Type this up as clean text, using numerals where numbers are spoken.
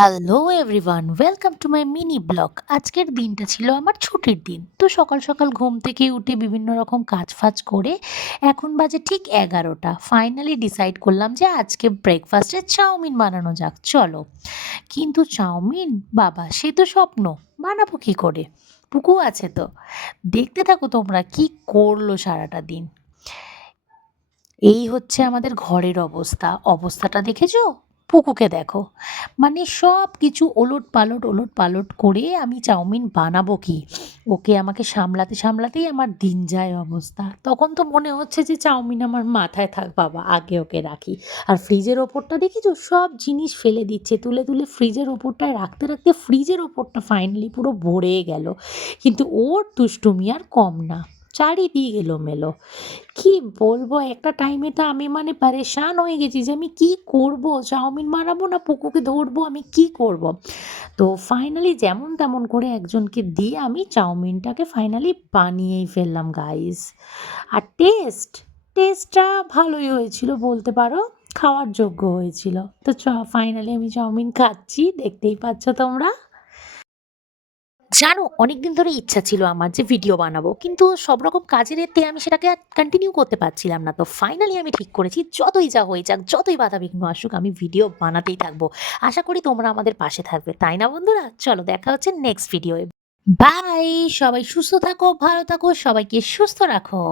Hello everyone, welcome to my mini blog. আজকের দিনটা ছিল আমার ছুটির দিন। তো সকাল সকাল ঘুম থেকে উঠে বিভিন্ন রকম কাজ ফাজ করে এখন বাজে ঠিক 11টা। ফাইনালি ডিসাইড করলাম যে আজকে ব্রেকফাস্টে চাউমিন বানানো যাক, চলো। কিন্তু চাউমিন, বাবা সে তো স্বপ্ন, বানাবো কি করে? পুকু আছে তো। দেখতে থাকো তোমরা কি করলো সারাটা দিন। এই হচ্ছে আমাদের ঘরের অবস্থাটা দেখেছো? পুকুকে দেখো, মানে সব কিছু ওলট পালট করে আমি চাউমিন বানাবো কি, ওকে আমাকে সামলাতে সামলাতেই আমার দিন যায় অবস্থা। তখন তো মনে হচ্ছে যে চাউমিন আমার মাথায় থাক বাবা, আগে ওকে রাখি। আর ফ্রিজের ওপরটা দেখেছো, সব জিনিস ফেলে দিচ্ছে, তুলে তুলে ফ্রিজের ওপরটায় রাখতে রাখতে ফ্রিজের ওপরটা ফাইনালি পুরো ভরে গেল। কিন্তু ওর দুষ্টুমি আর কম না, চারিদিক এলোমেলো। কি বলবো, একটা টাইমে তো আমি মানে পারেশান হয়ে গেছি যে আমি কি করব, চাউমিন বানাবো না পুকুকে ধরবো, আমি কি করব। তো ফাইনালি যেমন তেমন করে একজনকে দিয়ে আমি চাউমিনটাকে ফাইনালি বানিয়েই ফেললাম গাইস। আর টেস্টটা ভালোই হয়েছিল বলতে পারো, খাওয়ার যোগ্য হয়েছিল। তো ফাইনালি আমি চাউমিন খাচ্ছি, দেখতেই পাচ্ছ তোমরা। জানো, অনেকদিন ধরে ইচ্ছা ছিল আমার যে ভিডিও বানাবো, কিন্তু সব রকম কাজের এতে আমি সেটাকে আর কন্টিনিউ করতে পারছিলাম না। তো ফাইনালি আমি ঠিক করেছি, যতই যা হয়ে যাক, যতই বাধাবিঘ্ন আসুক, আমি ভিডিও বানাতেই থাকবো। আশা করি তোমরা আমাদের পাশে থাকবে, তাই না বন্ধুরা? চলো, দেখা হচ্ছে নেক্সট ভিডিওয়ে। বাই। সবাই সুস্থ থাকো, ভালো থাকো, সবাইকে সুস্থ রাখো।